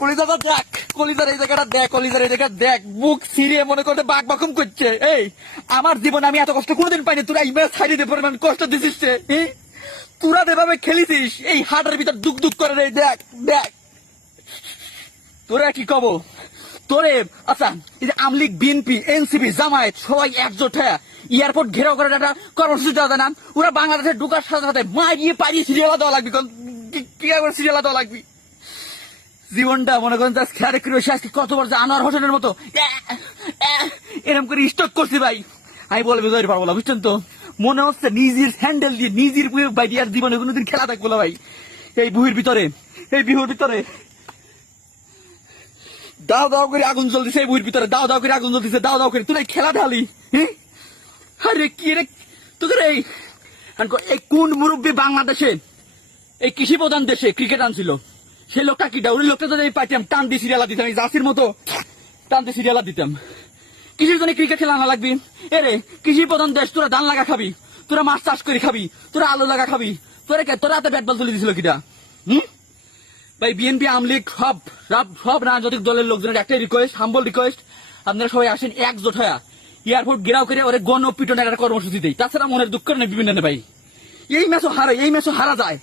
কলিজাটা দেখ, কলিজার এই জায়গাটা দেখ, কলিজার এই জায়গা দেখ, বুক ছিঁড়ে মনে করতে বাঘ বাকুম করছে। এই আমার জীবনে আমি এত কষ্ট কোনোদিন পাইনি, তোরা এই ম্যাচ ছাড়িয়ে দিয়ে পরিমাণ কষ্ট দিছিস রে। তোরা যেভাবে খেলিছিস এই হাটের ভিতর দুক দুক করে রে, দেখ দেখ তোরা কি কব তোরে। আচ্ছা এই যে আমলিগ, বিএনপি, এনসিপি, জামায়াত সবাই একজোট হয়ে এয়ারপোর্ট ঘেরাও করে একটা কর্মসূচি দেওয়া যায় না? ওরা বাংলাদেশে ঢুকার সাথে সাথে মারিয়ে পারিয়ে সিরিয়াল দেওয়া লাগবে, কি করে সিরিয়াল দেওয়া লাগবে? জীবনটা মনে করেন খেয়াল করে আজকে কত বছর আনোয়ার হোসেনের মতো এরকম করে স্টক করছি ভাই, আমি বলে বুঝতে পারবো না, বুঝছেন তো? মনে হচ্ছে নিজের হ্যান্ডেল দিয়ে নিজের বাইরে আর জীবনে কোনোদিন খেলা থাকবো না ভাই। এই বুহির ভিতরে, এই বিহুর ভিতরে দাও দাও করে আগুন জ্বলতেছে, এই বুহির ভিতরে দাও দাও করে আগুন জ্বলতেছে, দাও দাও করে তুই খেলা ঢালি। আরে কি রে তোদের এই কোন মুরব্বী বাংলাদেশে এই কৃষি প্রধান দেশে ক্রিকেট আনছিল? সেই লোকটা কি ওই লোকটা তো আমি পাইতাম টান দিয়ে সিরিয়ালা দিতাম, এই জার্সির মতো টান দিয়ে সিরিয়ালা দিতাম। কৃষির জন্য ক্রিকেট খেলা আনা লাগবি? এরে কৃষি প্রধান দেশ, তোরা ধান লাগা খাবি, তোরা মাছ চাষ করে খাবি, তোরা আলু লাগা খাবি, তোরা হাতে ব্যাট বল তুলে দিছিল কিটা? ভাই বিএনপি, আমলিগ সব সব রাজনৈতিক দলের লোকজনের একটাই রিকোয়েস্ট, হাম্বল রিকোয়েস্ট, আপনারা সবাই আসেন একজোট হয়ে এয়ারপোর্ট ঘেরাও করে ওরে গণ পিটনের একটা কর্মসূচি দেয়। তাছাড়া মনের দুঃখ নেই বিভিন্ন ভাই, এই ম্যাচও হারা যায়।